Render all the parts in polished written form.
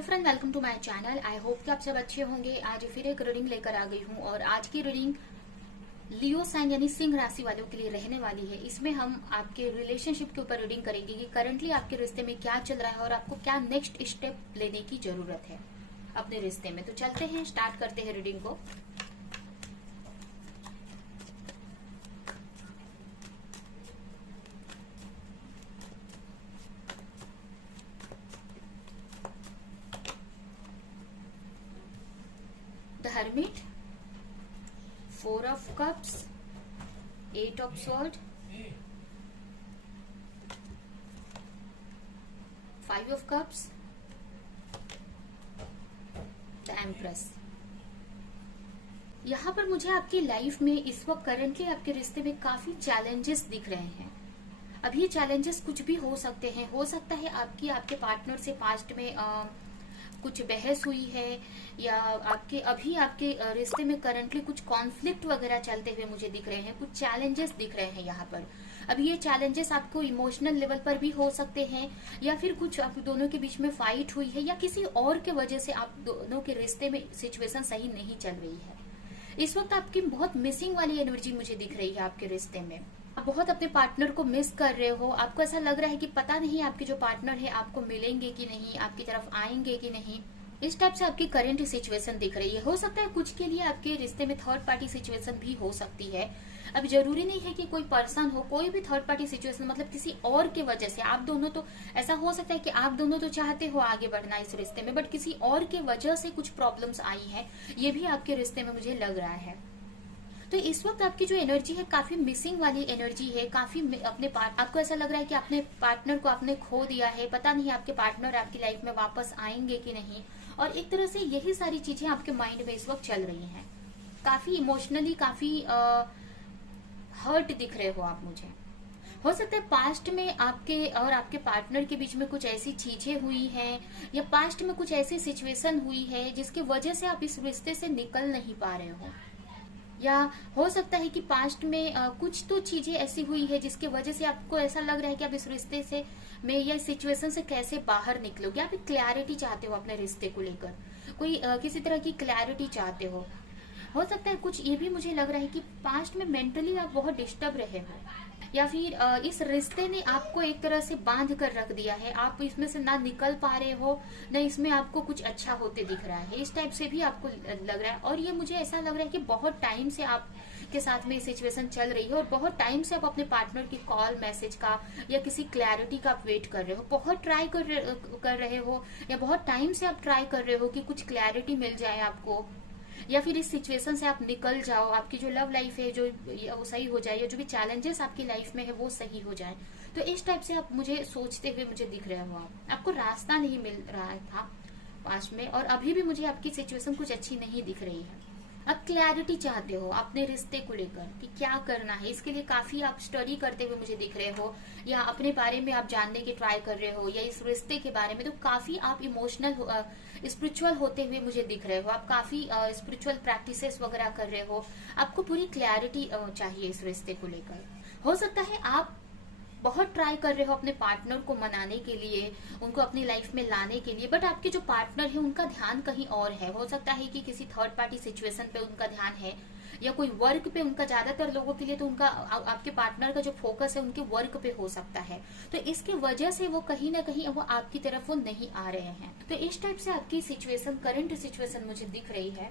Hello friend, welcome to my channel. I hope कि आप सब अच्छे होंगे। आज फिर एक रीडिंग लेकर आ गई हूँ और आज की रीडिंग लियो साइन यानी सिंह राशि वालों के लिए रहने वाली है। इसमें हम आपके रिलेशनशिप के ऊपर रीडिंग करेंगे कि करंटली आपके रिश्ते में क्या चल रहा है और आपको क्या नेक्स्ट स्टेप लेने की जरूरत है अपने रिश्ते में। तो चलते हैं, स्टार्ट करते हैं रीडिंग को। The hermit, 4 of cups, 8 of swords, 5 of cups, the empress. यहाँ पर मुझे आपकी लाइफ में इस वक्त करंटली आपके रिश्ते में काफी चैलेंजेस दिख रहे हैं। अब ये चैलेंजेस कुछ भी हो सकते हैं। हो सकता है आपके पार्टनर से पास्ट में कुछ बहस हुई है, या आपके रिश्ते में करंटली कुछ कॉन्फ्लिक्ट वगैरह चलते हुए मुझे दिख रहे हैं। कुछ चैलेंजेस दिख रहे हैं यहाँ पर। अब ये चैलेंजेस आपको इमोशनल लेवल पर भी हो सकते हैं, या फिर कुछ आप दोनों के बीच में फाइट हुई है, या किसी और के वजह से आप दोनों के रिश्ते में सिचुएशन सही नहीं चल रही है। इस वक्त आपकी बहुत मिसिंग वाली एनर्जी मुझे दिख रही है आपके रिश्ते में। आप बहुत अपने पार्टनर को मिस कर रहे हो। आपको ऐसा लग रहा है कि पता नहीं आपके जो पार्टनर है आपको मिलेंगे कि नहीं, आपकी तरफ आएंगे कि नहीं। इस टाइप से आपकी करंट सिचुएशन दिख रही है। हो सकता है कुछ के लिए आपके रिश्ते में थर्ड पार्टी सिचुएशन भी हो सकती है। अब जरूरी नहीं है कि कोई पर्सन हो, कोई भी थर्ड पार्टी सिचुएशन मतलब किसी और के वजह से आप दोनों, तो ऐसा हो सकता है कि आप दोनों तो चाहते हो आगे बढ़ना इस रिश्ते में, बट किसी और के वजह से कुछ प्रॉब्लम्स आई है। ये भी आपके रिश्ते में मुझे लग रहा है। तो इस वक्त आपकी जो एनर्जी है काफी मिसिंग वाली एनर्जी है। काफी आपको ऐसा लग रहा है कि अपने पार्टनर को आपने खो दिया है। पता नहीं आपके पार्टनर आपकी लाइफ में वापस आएंगे कि नहीं। और एक तरह से यही सारी चीजें आपके माइंड में इस वक्त चल रही हैं। काफी इमोशनली काफी हर्ट दिख रहे हो आप मुझे। हो सकता है पास्ट में आपके और आपके पार्टनर के बीच में कुछ ऐसी चीजें हुई हैं, या पास्ट में कुछ ऐसी सिचुएशन हुई है जिसकी वजह से आप इस रिश्ते से निकल नहीं पा रहे हो। या हो सकता है कि पास्ट में कुछ तो चीजें ऐसी हुई है जिसकी वजह से आपको ऐसा लग रहा है कि आप इस रिश्ते से में या सिचुएशन से कैसे बाहर निकलोगे। आप एक क्लैरिटी चाहते हो अपने रिश्ते को लेकर, कोई किसी तरह की क्लैरिटी चाहते हो सकता है कुछ ये भी मुझे लग रहा है कि पास्ट में मेंटली आप बहुत डिस्टर्ब रहे हो, या फिर इस रिश्ते ने आपको एक तरह से बांध कर रख दिया है। आप इसमें से ना निकल पा रहे हो, ना इसमें आपको कुछ अच्छा होते दिख रहा है। इस टाइप से भी आपको लग रहा है। और ये मुझे ऐसा लग रहा है कि बहुत टाइम से आप के साथ में ये सिचुएशन चल रही है, और बहुत टाइम से आप अपने पार्टनर की कॉल मैसेज का या किसी क्लैरिटी का आप वेट कर रहे हो। बहुत ट्राई कर रहे हो, या बहुत टाइम से आप ट्राई कर रहे हो कि कुछ क्लैरिटी मिल जाए आपको, या फिर इस सिचुएशन से आप निकल जाओ, आपकी जो लव लाइफ है जो वो सही हो जाए, या जो भी चैलेंजेस आपकी लाइफ में है वो सही हो जाए। तो इस टाइप से आप मुझे सोचते हुए मुझे दिख रहे हो। आपको रास्ता नहीं मिल रहा था पास्ट में, और अभी भी मुझे आपकी सिचुएशन कुछ अच्छी नहीं दिख रही है। आप क्लैरिटी चाहते हो अपने रिश्ते को लेकर कि क्या करना है। इसके लिए काफी आप स्टडी करते हुए मुझे दिख रहे हो, या अपने बारे में आप जानने की ट्राई कर रहे हो, या इस रिश्ते के बारे में। तो काफी आप इमोशनल स्पिरिचुअल होते हुए मुझे दिख रहे हो। आप काफी स्पिरिचुअल प्रैक्टिसेस वगैरह कर रहे हो। आपको पूरी क्लैरिटी चाहिए इस रिश्ते को लेकर। हो सकता है आप बहुत ट्राई कर रहे हो अपने पार्टनर को मनाने के लिए, उनको अपनी लाइफ में लाने के लिए, बट आपके जो पार्टनर है उनका ध्यान कहीं और है। हो सकता है कि किसी थर्ड पार्टी सिचुएशन पे उनका ध्यान है, या कोई वर्क पे उनका। ज्यादातर लोगों के लिए तो उनका आपके पार्टनर का जो फोकस है उनके वर्क पे हो सकता है। तो इसकी वजह से वो कहीं ना कहीं वो आपकी तरफ वो नहीं आ रहे हैं। तो इस टाइप से आपकी सिचुएशन, करंट सिचुएशन मुझे दिख रही है।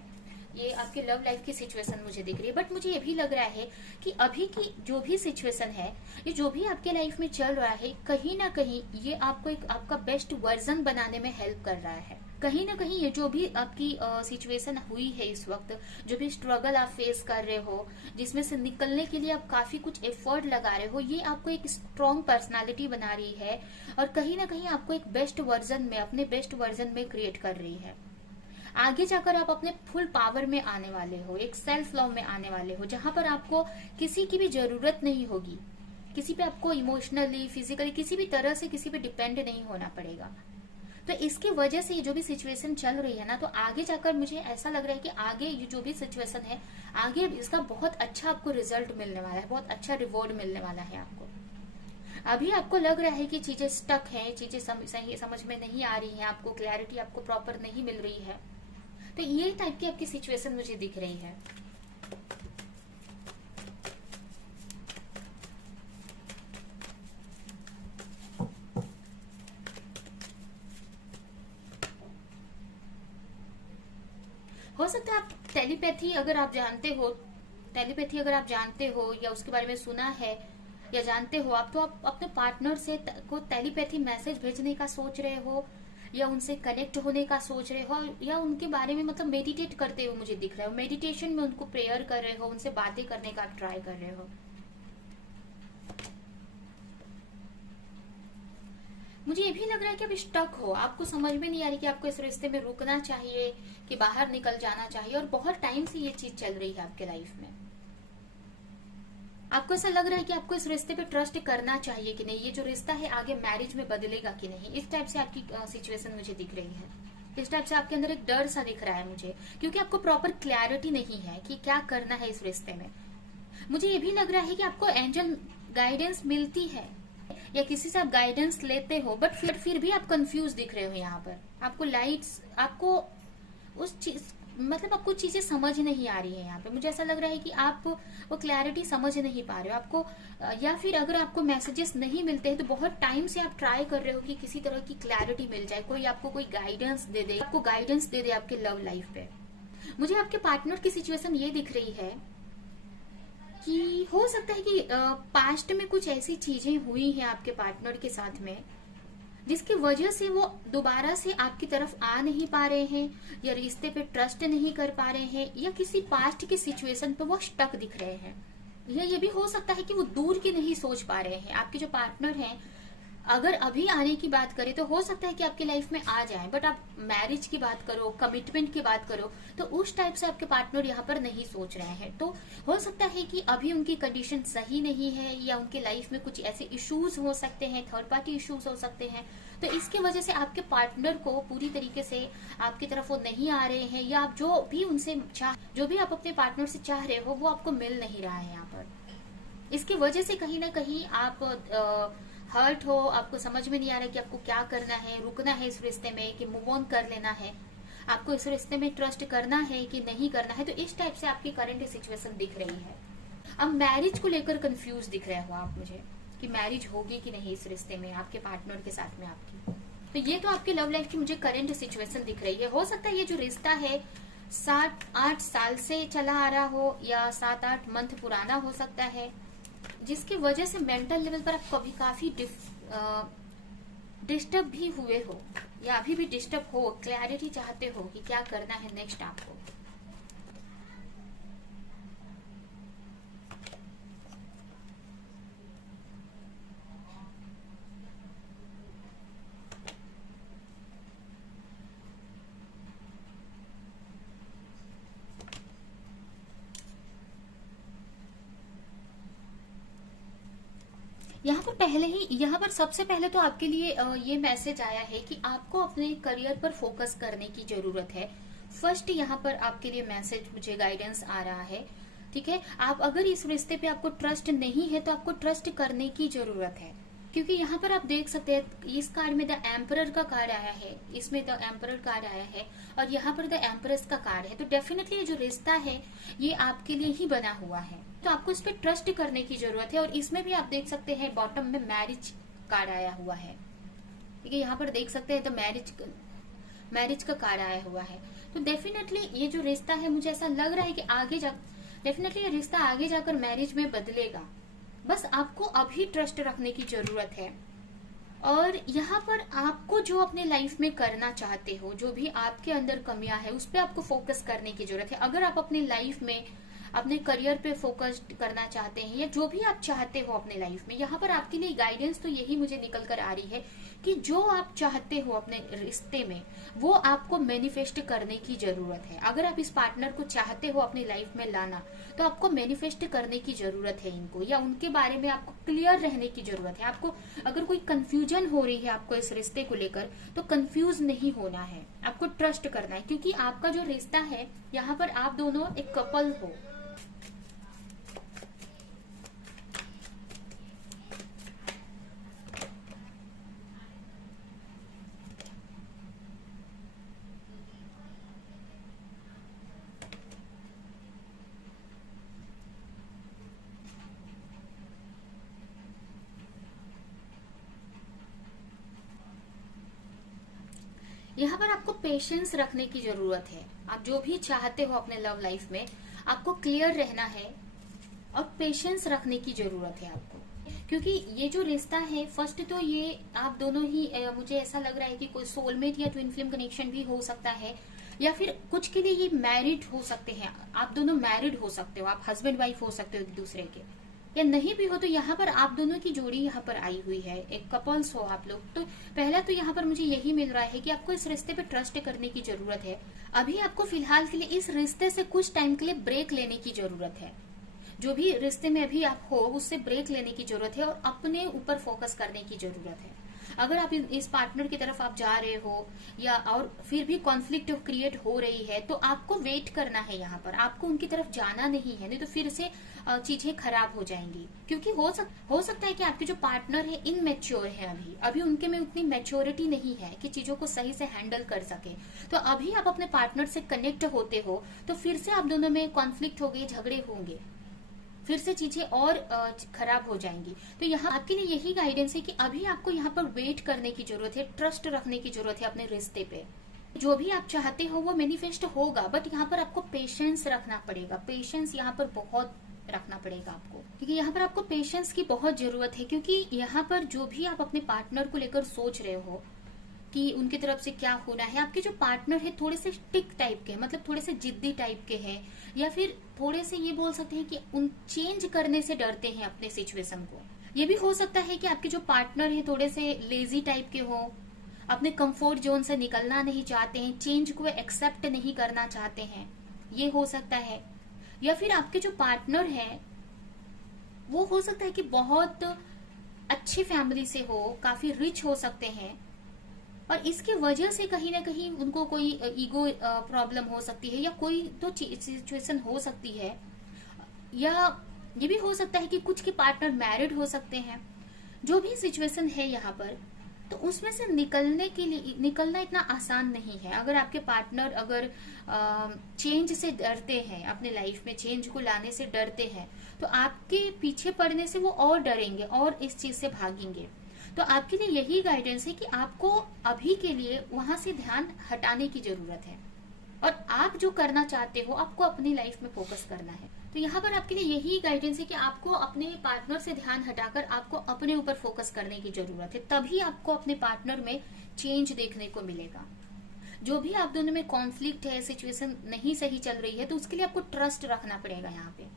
ये आपके लव लाइफ की सिचुएशन मुझे दिख रही है। बट मुझे ये भी लग रहा है कि अभी की जो भी सिचुएशन है, ये जो भी आपके लाइफ में चल रहा है, कहीं ना कहीं ये आपको एक आपका बेस्ट वर्जन बनाने में हेल्प कर रहा है। कहीं ना कहीं ये जो भी आपकी सिचुएशन हुई है इस वक्त, जो भी स्ट्रगल आप फेस कर रहे हो, जिसमें से निकलने के लिए आप काफी कुछ एफर्ट लगा रहे हो, ये आपको एक स्ट्रॉन्ग पर्सनालिटी बना रही है, और कहीं ना कहीं आपको एक बेस्ट वर्जन में, अपने बेस्ट वर्जन में क्रिएट कर रही है। आगे जाकर आप अपने फुल पावर में आने वाले हो, एक सेल्फ लव में आने वाले हो, जहां पर आपको किसी की भी जरूरत नहीं होगी। किसी पे आपको इमोशनली, फिजिकली, किसी भी तरह से किसी पे डिपेंड नहीं होना पड़ेगा। तो इसकी वजह से ये जो भी सिचुएशन चल रही है ना, तो आगे जाकर मुझे ऐसा लग रहा है कि आगे ये जो भी सिचुएशन है, आगे इसका बहुत अच्छा आपको रिजल्ट मिलने वाला है, बहुत अच्छा रिवॉर्ड मिलने वाला है आपको। अभी आपको लग रहा है कि चीजें स्टक हैं, चीजें सही समझ में नहीं आ रही हैं, आपको क्लैरिटी आपको प्रॉपर नहीं मिल रही है। तो ये टाइप की आपकी सिचुएशन मुझे दिख रही है। हो सकता है आप टेलीपैथी अगर आप जानते हो, टेलीपैथी अगर आप जानते हो या उसके बारे में सुना है या जानते हो आप, तो आप अपने पार्टनर से को टेलीपैथी मैसेज भेजने का सोच रहे हो, या उनसे कनेक्ट होने का सोच रहे हो, या उनके बारे में मतलब मेडिटेट करते हुए मुझे दिख रहा है। मेडिटेशन में उनको प्रेयर कर रहे हो, उनसे बातें करने का आप ट्राई कर रहे हो। मुझे ये भी लग रहा है कि आप स्टक हो, आपको समझ में नहीं आ रही कि आपको इस रिश्ते में रुकना चाहिए कि बाहर निकल जाना चाहिए, और बहुत टाइम से ये चीज चल रही है आपके लाइफ में। आपको ऐसा लग रहा है कि आपको इस रिश्ते पे ट्रस्ट करना चाहिए कि नहीं, ये जो रिश्ता है आगे मैरिज में बदलेगा कि नहीं। इस टाइप से आपकी सिचुएशन मुझे दिख रही है। इस टाइप से आपके अंदर एक डर सा दिख रहा है मुझे, क्योंकि आपको प्रॉपर क्लैरिटी नहीं है कि क्या करना है इस रिश्ते में। मुझे ये भी लग रहा है कि आपको एंजल गाइडेंस मिलती है या किसी से आप गाइडेंस लेते हो, बट फिर भी आप कंफ्यूज दिख रहे हो। यहाँ पर आपको लाइट्स, आपको उस चीज मतलब आपको चीजें समझ नहीं आ रही है। यहाँ पे मुझे ऐसा लग रहा है कि आप वो क्लैरिटी समझ नहीं पा रहे हो आपको, या फिर अगर आपको मैसेजेस नहीं मिलते हैं तो बहुत टाइम से आप ट्राई कर रहे हो कि किसी तरह की क्लैरिटी मिल जाए, कोई आपको कोई गाइडेंस दे दे, आपको गाइडेंस दे दे आपके लव लाइफ पे। मुझे आपके पार्टनर की सिचुएशन ये दिख रही है कि हो सकता है कि पास्ट में कुछ ऐसी चीजें हुई हैं आपके पार्टनर के साथ में जिसकी वजह से वो दोबारा से आपकी तरफ आ नहीं पा रहे हैं, या रिश्ते पे ट्रस्ट नहीं कर पा रहे हैं, या किसी पास्ट की सिचुएशन पे वो स्टक दिख रहे हैं। या ये भी हो सकता है कि वो दूर की नहीं सोच पा रहे हैं। आपके जो पार्टनर हैं, अगर अभी आने की बात करें तो हो सकता है कि आपकी लाइफ में आ जाए, बट आप मैरिज की बात करो, कमिटमेंट की बात करो, तो उस टाइप से आपके पार्टनर यहाँ पर नहीं सोच रहे हैं। तो हो सकता है कि अभी उनकी कंडीशन सही नहीं है, या उनके लाइफ में कुछ ऐसे इश्यूज हो सकते हैं, थर्ड पार्टी इश्यूज हो सकते हैं, तो इसके वजह से आपके पार्टनर को पूरी तरीके से आपकी तरफ वो नहीं आ रहे हैं, या आप जो भी आप अपने पार्टनर से चाह रहे हो वो आपको मिल नहीं रहा है यहाँ पर। इसकी वजह से कहीं ना कहीं आप हर्ट हो, आपको समझ में नहीं आ रहा है कि आपको क्या करना है, रुकना है इस रिश्ते में कि मूव ऑन कर लेना है, आपको इस रिश्ते में ट्रस्ट करना है कि नहीं करना है। तो इस टाइप से आपकी करंट सिचुएशन दिख रही है। अब मैरिज को लेकर कंफ्यूज दिख रहे हो आप मुझे कि मैरिज होगी कि नहीं इस रिश्ते में आपके पार्टनर के साथ में आपकी। तो ये तो आपकी लव लाइफ की मुझे करंट सिचुएशन दिख रही है। हो सकता है ये जो रिश्ता है 7-8 साल से चला आ रहा हो, या 7-8 मंथ पुराना हो सकता है, जिसकी वजह से मेंटल लेवल पर आप कभी काफी डिस्टर्ब भी हुए हो, या अभी भी डिस्टर्ब हो, क्लैरिटी चाहते हो कि क्या करना है नेक्स्ट आपको। यहाँ पर सबसे पहले तो आपके लिए ये मैसेज आया है कि आपको अपने करियर पर फोकस करने की जरूरत है। फर्स्ट यहाँ पर आपके लिए मैसेज, मुझे गाइडेंस आ रहा है। ठीक है, आप अगर इस रिश्ते पे आपको ट्रस्ट नहीं है तो आपको ट्रस्ट करने की जरूरत है, क्योंकि यहाँ पर आप देख सकते हैं इस कार्ड में द एम्परर का कार्ड आया है, इसमें द एम्परर कार्ड आया है, और यहाँ पर द एम्परेस का कार्ड है। तो डेफिनेटली ये जो रिश्ता है ये आपके लिए ही बना हुआ है, तो आपको इस पर ट्रस्ट करने की जरूरत है। और इसमें भी आप देख सकते हैं बॉटम में मैरिज कार्ड आया हुआ है, ठीक है, यहाँ पर देख सकते हैं तो मैरिज का कार्ड आया हुआ है। तो डेफिनेटली ये जो रिश्ता है मुझे ऐसा लग रहा है कि डेफिनेटली ये रिश्ता आगे जाकर मैरिज में बदलेगा। बस आपको अभी ट्रस्ट रखने की जरूरत है। और यहाँ पर आपको जो अपने लाइफ में करना चाहते हो, जो भी आपके अंदर कमियां है, उस पर आपको फोकस करने की जरूरत है। अगर आप अपने लाइफ में अपने करियर पे फोकस करना चाहते हैं, या जो भी आप चाहते हो अपने लाइफ में, यहाँ पर आपके लिए गाइडेंस तो यही मुझे निकल कर आ रही है कि जो आप चाहते हो अपने रिश्ते में वो आपको मैनिफेस्ट करने की जरूरत है। अगर आप इस पार्टनर को चाहते हो अपनी लाइफ में लाना, तो आपको मैनिफेस्ट करने की जरूरत है इनको, या उनके बारे में आपको क्लियर रहने की जरूरत है। आपको अगर कोई कंफ्यूजन हो रही है आपको इस रिश्ते को लेकर, तो कंफ्यूज नहीं होना है, आपको ट्रस्ट करना है, क्योंकि आपका जो रिश्ता है यहाँ पर आप दोनों एक कपल हो। यहाँ पर आपको पेशेंस रखने की जरूरत है। आप जो भी चाहते हो अपने लव लाइफ में, आपको क्लियर रहना है और पेशेंस रखने की जरूरत है आपको। क्योंकि ये जो रिश्ता है, फर्स्ट तो ये आप दोनों ही मुझे ऐसा लग रहा है कि कोई सोलमेट या ट्विन फ्लेम कनेक्शन भी हो सकता है, या फिर कुछ के लिए ये मैरिड हो सकते हैं। आप दोनों मैरिड हो सकते हो, आप हस्बैंड वाइफ हो सकते हो एक दूसरे के, या नहीं भी हो तो यहाँ पर आप दोनों की जोड़ी यहाँ पर आई हुई है, एक कपल्स हो आप लोग। तो पहला तो यहाँ पर मुझे यही मिल रहा है कि आपको इस रिश्ते पे ट्रस्ट करने की जरूरत है। अभी आपको फिलहाल के लिए इस रिश्ते से कुछ टाइम के लिए ब्रेक लेने की जरूरत है। जो भी रिश्ते में अभी आप हो उससे ब्रेक लेने की जरूरत है और अपने ऊपर फोकस करने की जरूरत है। अगर आप इस पार्टनर की तरफ आप जा रहे हो या और फिर भी कॉन्फ्लिक्ट क्रिएट हो रही है, तो आपको वेट करना है। यहाँ पर आपको उनकी तरफ जाना नहीं है, नहीं तो फिर से चीजें खराब हो जाएंगी। क्योंकि हो सकता है कि आपके जो पार्टनर है इनमेच्योर है, अभी उनके में उतनी मैच्योरिटी नहीं है कि चीजों को सही से हैंडल कर सके। तो अभी आप अपने पार्टनर से कनेक्ट होते हो तो फिर से आप दोनों में कॉन्फ्लिक्ट हो गए, झगड़े होंगे, फिर से चीजें और खराब हो जाएंगी। तो यहाँ आपके लिए यही गाइडेंस है कि अभी आपको यहाँ पर वेट करने की जरूरत है, ट्रस्ट रखने की जरूरत है अपने रिश्ते पे। जो भी आप चाहते हो वो मैनिफेस्ट होगा, बट यहाँ पर आपको पेशेंस रखना पड़ेगा। पेशेंस यहाँ पर बहुत रखना पड़ेगा आपको, क्योंकि यहाँ पर आपको पेशेंस की बहुत जरूरत है। क्योंकि यहाँ पर जो भी आप अपने पार्टनर को लेकर सोच रहे हो कि उनकी तरफ से क्या होना है, आपके जो पार्टनर है थोड़े से स्टिक टाइप के, मतलब थोड़े से जिद्दी टाइप के हैं, या फिर थोड़े से ये बोल सकते हैं कि उन चेंज करने से डरते हैं अपने सिचुएशन को। ये भी हो सकता है कि आपके जो पार्टनर है थोड़े से लेजी टाइप के हो, अपने कंफर्ट जोन से निकलना नहीं चाहते हैं, चेंज को एक्सेप्ट नहीं करना चाहते हैं, ये हो सकता है। या फिर आपके जो पार्टनर है वो हो सकता है कि बहुत अच्छी फैमिली से हो, काफी रिच हो सकते हैं, और इसकी वजह से कहीं ना कहीं उनको कोई ईगो प्रॉब्लम हो सकती है, या कोई तो सिचुएशन हो सकती है। या ये भी हो सकता है कि कुछ के पार्टनर मैरिड हो सकते हैं। जो भी सिचुएशन है यहाँ पर, तो उसमें से निकलना इतना आसान नहीं है। अगर आपके पार्टनर अगर चेंज से डरते हैं, अपने लाइफ में चेंज को लाने से डरते हैं, तो आपके पीछे पड़ने से वो और डरेंगे और इस चीज से भागेंगे। तो आपके लिए यही गाइडेंस है कि आपको अभी के लिए वहां से ध्यान हटाने की जरूरत है, और आप जो करना चाहते हो आपको अपनी लाइफ में फोकस करना है। तो यहाँ पर आपके लिए यही गाइडेंस है कि आपको अपने पार्टनर से ध्यान हटाकर आपको अपने ऊपर फोकस करने की जरूरत है। तभी आपको अपने पार्टनर में चेंज देखने को मिलेगा। जो भी आप दोनों में कॉन्फ्लिक्ट है, सिचुएशन नहीं सही चल रही है, तो उसके लिए आपको ट्रस्ट रखना पड़ेगा। यहाँ पे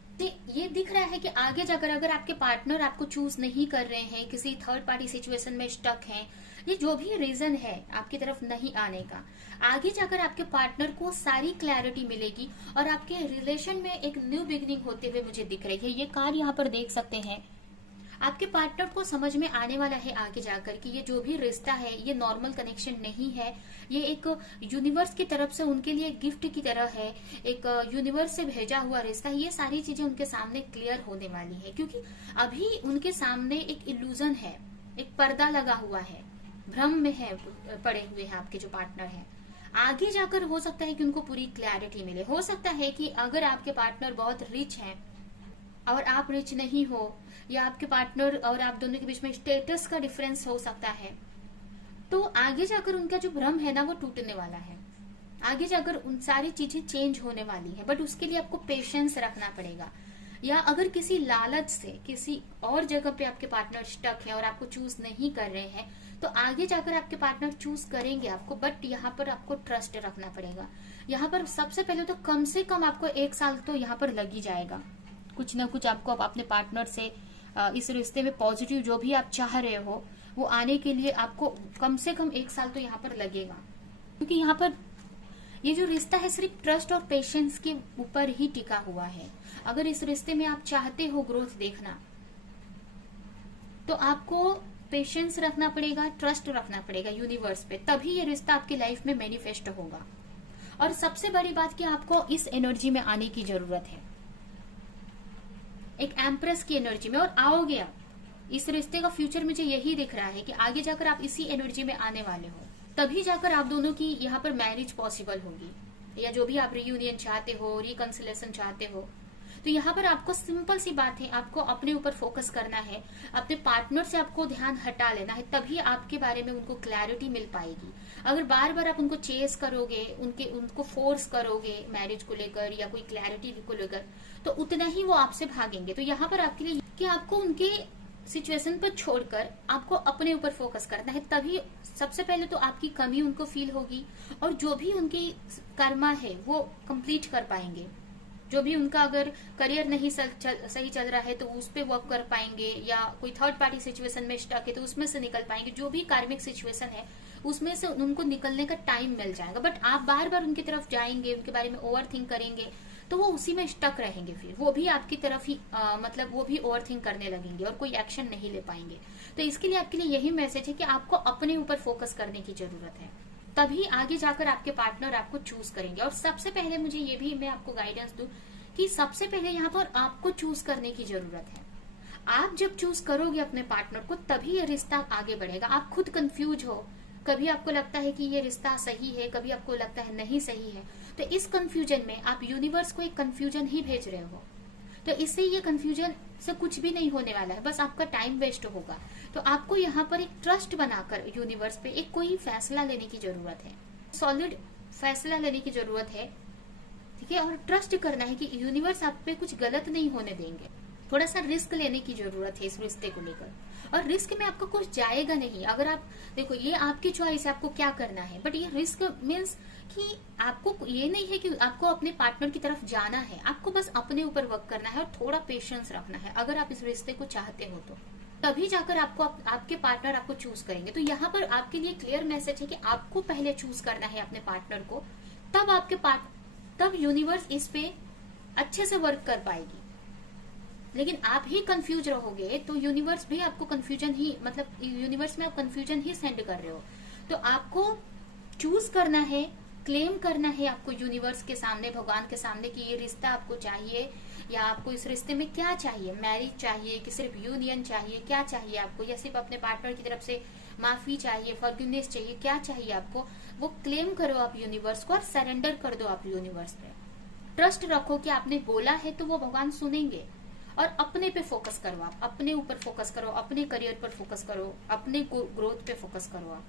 ये दिख रहा है कि आगे जाकर अगर आपके पार्टनर आपको चूज नहीं कर रहे हैं, किसी थर्ड पार्टी सिचुएशन में स्टक हैं, ये जो भी रीजन है आपकी तरफ नहीं आने का, आगे जाकर आपके पार्टनर को सारी क्लैरिटी मिलेगी और आपके रिलेशन में एक न्यू बिगिनिंग होते हुए मुझे दिख रही है। ये कार्ड यहाँ पर देख सकते हैं। आपके पार्टनर को समझ में आने वाला है आगे जाकर कि ये जो भी रिश्ता है ये नॉर्मल कनेक्शन नहीं है, ये एक यूनिवर्स की तरफ से उनके लिए गिफ्ट की तरह है, एक यूनिवर्स से भेजा हुआ रिश्ता है। ये सारी चीजें उनके सामने क्लियर होने वाली है, क्योंकि अभी उनके सामने एक इल्यूजन है, एक पर्दा लगा हुआ है, भ्रम में है, पड़े हुए हैं आपके जो पार्टनर है। आगे जाकर हो सकता है कि उनको पूरी क्लैरिटी मिले। हो सकता है कि अगर आपके पार्टनर बहुत रिच हैं और आप रिच नहीं हो, या आपके पार्टनर और आप दोनों के बीच में स्टेटस का डिफरेंस हो सकता है, तो आगे जाकर उनका जो भ्रम है ना वो टूटने वाला है। आगे जाकर उन सारी चीजें चेंज होने वाली है, बट उसके लिए आपको पेशेंस रखना पड़ेगा। या अगर किसी लालच से किसी और जगह पे आपके पार्टनर स्टक है और आपको चूज नहीं कर रहे हैं, तो आगे जाकर आपके पार्टनर चूज करेंगे आपको, बट यहाँ पर आपको ट्रस्ट रखना पड़ेगा। यहाँ पर सबसे पहले तो कम से कम आपको 1 साल तो यहाँ पर लग ही जाएगा। कुछ ना कुछ आपको अपने पार्टनर से इस रिश्ते में पॉजिटिव जो भी आप चाह रहे हो वो आने के लिए आपको कम से कम 1 साल तो यहाँ पर लगेगा। क्योंकि यहाँ पर ये जो रिश्ता है सिर्फ ट्रस्ट और पेशेंस के ऊपर ही टिका हुआ है। अगर इस रिश्ते में आप चाहते हो ग्रोथ देखना, तो आपको पेशेंस रखना पड़ेगा, ट्रस्ट रखना पड़ेगा यूनिवर्स पे, तभी ये रिश्ता आपकी लाइफ में मैनिफेस्ट होगा। और सबसे बड़ी बात कि आपको इस एनर्जी में आने की जरूरत है, एक एम्प्रेस की एनर्जी में, और आओगे आप। इस रिश्ते का फ्यूचर मुझे यही दिख रहा है कि आगे जाकर आप इसी एनर्जी में आने वाले हो, तभी जाकर आप दोनों की यहाँ पर मैरिज पॉसिबल होगी। या जो भी आप रियूनियन चाहते हो, रिकंसिलेशन चाहते हो, तो यहाँ पर आपको सिंपल सी बात है, आपको अपने ऊपर फोकस करना है, अपने पार्टनर से आपको ध्यान हटा लेना है, तभी आपके बारे में उनको क्लैरिटी मिल पाएगी। अगर बार बार आप उनको चेस करोगे, उनको फोर्स करोगे मैरिज को लेकर या कोई क्लैरिटी को लेकर, तो उतना ही वो आपसे भागेंगे। तो यहाँ पर आपके लिए कि आपको उनके सिचुएशन पर छोड़कर आपको अपने ऊपर फोकस करना है, तभी सबसे पहले तो आपकी कमी उनको फील होगी और जो भी उनकी कर्मा है वो कंप्लीट कर पाएंगे। जो भी उनका अगर करियर नहीं सही चल रहा है तो उस पर वर्क कर पाएंगे, या कोई थर्ड पार्टी सिचुएशन में स्टक है तो उसमें से निकल पाएंगे। जो भी कार्मिक सिचुएशन है उसमें से उनको निकलने का टाइम मिल जाएगा। बट आप बार बार उनकी तरफ जाएंगे, उनके बारे में ओवर थिंक करेंगे, तो वो उसी में स्टक रहेंगे। फिर वो भी आपकी तरफ ही मतलब वो भी ओवर थिंक करने लगेंगे और कोई एक्शन नहीं ले पाएंगे। तो इसके लिए आपके लिए यही मैसेज है कि आपको अपने ऊपर फोकस करने की जरूरत है, तभी आगे जाकर आपके पार्टनर आपको चूज करेंगे। और सबसे पहले मुझे ये भी मैं आपको गाइडेंस दूं कि सबसे पहले यहाँ पर आपको चूज करने की जरूरत है। आप जब चूज करोगे अपने पार्टनर को, तभी ये रिश्ता आगे बढ़ेगा। आप खुद कंफ्यूज हो, कभी आपको लगता है कि ये रिश्ता सही है, कभी आपको लगता है नहीं सही है, तो इस कंफ्यूजन में आप यूनिवर्स को एक कंफ्यूजन ही भेज रहे हो। तो इससे ये कंफ्यूजन से कुछ भी नहीं होने वाला है, बस आपका टाइम वेस्ट होगा। तो आपको यहाँ पर एक ट्रस्ट बनाकर यूनिवर्स पे एक कोई फैसला लेने की जरूरत है, सॉलिड फैसला लेने की जरूरत है, ठीक है। और ट्रस्ट करना है कि यूनिवर्स आप पे कुछ गलत नहीं होने देंगे। थोड़ा सा रिस्क लेने की जरूरत है इस रिश्ते को लेकर, और रिस्क में आपको कुछ जाएगा नहीं। अगर आप देखो, ये आपकी चॉइस है आपको क्या करना है, बट ये रिस्क मीन्स कि आपको ये नहीं है कि आपको अपने पार्टनर की तरफ जाना है, आपको बस अपने ऊपर वर्क करना है और थोड़ा पेशेंस रखना है। अगर आप इस रिश्ते को चाहते हो तो तभी जाकर आपको आपके पार्टनर आपको चूज करेंगे। तो यहाँ पर आपके लिए क्लियर मैसेज है कि आपको पहले चूज करना है अपने पार्टनर को, तब यूनिवर्स इस पे अच्छे से वर्क कर पाएगी। लेकिन आप ही कंफ्यूज रहोगे तो यूनिवर्स भी आपको कंफ्यूजन ही, मतलब यूनिवर्स में आप कंफ्यूजन ही सेंड कर रहे हो। तो आपको चूज करना है, क्लेम करना है आपको यूनिवर्स के सामने, भगवान के सामने कि ये रिश्ता आपको चाहिए, या आपको इस रिश्ते में क्या चाहिए, मैरिज चाहिए कि सिर्फ यूनियन चाहिए, क्या चाहिए आपको, या सिर्फ अपने पार्टनर की तरफ से माफी चाहिए, फॉरगिवनेस चाहिए, क्या चाहिए आपको, वो क्लेम करो आप यूनिवर्स को और सरेंडर कर दो आप यूनिवर्स पे। ट्रस्ट रखो कि आपने बोला है तो वो भगवान सुनेंगे। और अपने पे फोकस करो, आप अपने ऊपर फोकस करो, अपने करियर पर फोकस करो, अपने ग्रोथ पे फोकस करो आप।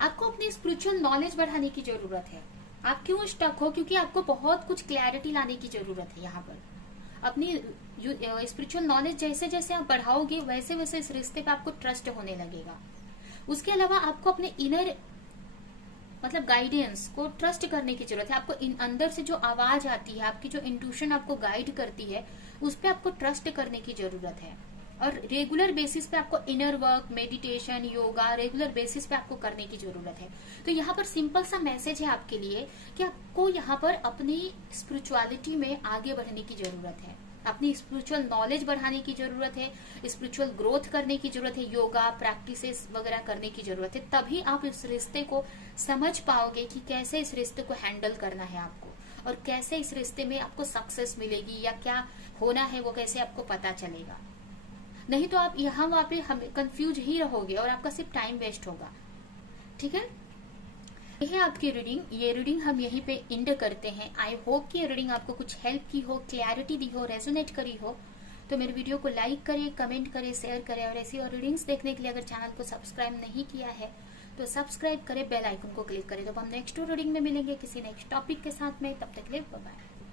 आपको अपनी स्पिरिचुअल नॉलेज बढ़ाने की जरूरत है। आप क्यों स्टक हो? क्योंकि आपको बहुत कुछ क्लैरिटी लाने की जरूरत है। यहाँ पर अपनी स्पिरिचुअल नॉलेज जैसे जैसे आप बढ़ाओगे वैसे वैसे इस रिश्ते पे आपको ट्रस्ट होने लगेगा। उसके अलावा आपको अपने इनर मतलब गाइडेंस को ट्रस्ट करने की जरूरत है। आपको अंदर से जो आवाज आती है, आपकी जो इंट्यूशन आपको गाइड करती है, उस पर आपको ट्रस्ट करने की जरूरत है। और रेगुलर बेसिस पे आपको inner work, meditation, yoga regular basis पे आपको करने की जरूरत है। तो यहाँ पर सिंपल सा मैसेज है आपके लिए कि आपको यहाँ पर अपनी स्पिरिचुअलिटी में आगे बढ़ने की जरूरत है, अपनी स्पिरिचुअल नॉलेज बढ़ाने की जरूरत है, स्पिरिचुअल ग्रोथ करने की जरूरत है, योगा प्रैक्टिसेस वगैरह करने की जरूरत है। तभी आप इस रिश्ते को समझ पाओगे कि कैसे इस रिश्ते को हैंडल करना है आपको, और कैसे इस रिश्ते में आपको सक्सेस मिलेगी या क्या होना है वो कैसे आपको पता चलेगा। नहीं तो आप यहाँ वहाँ पे कंफ्यूज ही रहोगे और आपका सिर्फ टाइम वेस्ट होगा। ठीक है, यह है आपकी रीडिंग। ये रीडिंग हम यहीं पे एंड करते हैं। आई होप कि ये रीडिंग आपको कुछ हेल्प की हो, क्लैरिटी दी हो, रेजोनेट करी हो। तो मेरे वीडियो को लाइक करें, कमेंट करें, शेयर करें, और ऐसी और रीडिंग्स देखने के लिए अगर चैनल को सब्सक्राइब नहीं किया है तो सब्सक्राइब करें, बेल आइकन को क्लिक करें। तो हम नेक्स्ट रीडिंग में मिलेंगे किसी नेक्स्ट टॉपिक के साथ में। तब तक के लिए बाय बाय।